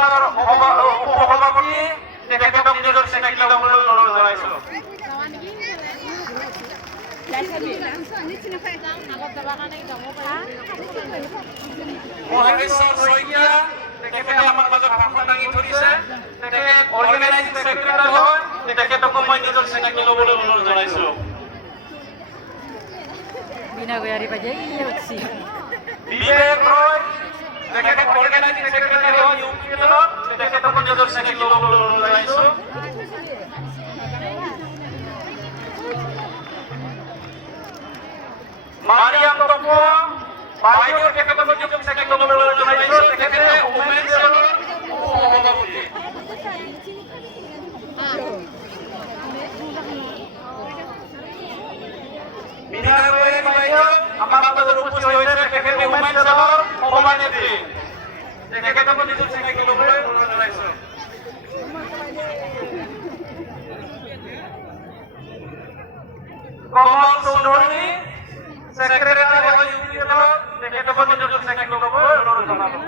দলৰ উপসভাপতি তেখেতক নিজৰ চিনাকি ল'বলৈ অনুৰোধ জনাইছোঁ। মহেশ্বৰ শইকীয়া তেখেতে আমাৰ মাজত ভাষণ দাঙি ধৰিছে, তেখেত অৰ্গেনাইজিং ছেক্ৰেটাৰী হয়, তেখেতকো মই নিজৰ চিনাকি ল'বলৈ অনুৰোধ জনাইছোঁ। বিবেক ৰয় তেখেতে অৰ্গেনাইজিং ছেক্ৰেটাৰী হয় ইউপিএলৰ, তেখেতকো নিজৰ চিনাকি ল'বলৈ অনুৰোধ জনাইছোঁ। মাৰিয়াম টপো বাইদেউ তেখেতকো নিজৰ চিনাকি ল'বলৈ অনুৰোধ জনাইছোঁ, তেখেতে উমেন সেলৰ উপসভাপতি। বিধায়ক বাইদেউ আমাৰ মাজত উপস্থিত হৈছে, তেখেতে উমেন সেলৰ সভানেত্ৰী, তেখেতকো নিজৰ চিনাকি ল'বলৈ অনুৰোধ জনাইছোঁ। কমল চৌধুৰী ছেক্ৰেটাৰী হয় ইউপিএলৰ, তেখেতকো নিজৰ চিনাকি ল'বলৈ অনুৰোধ জনালোঁ।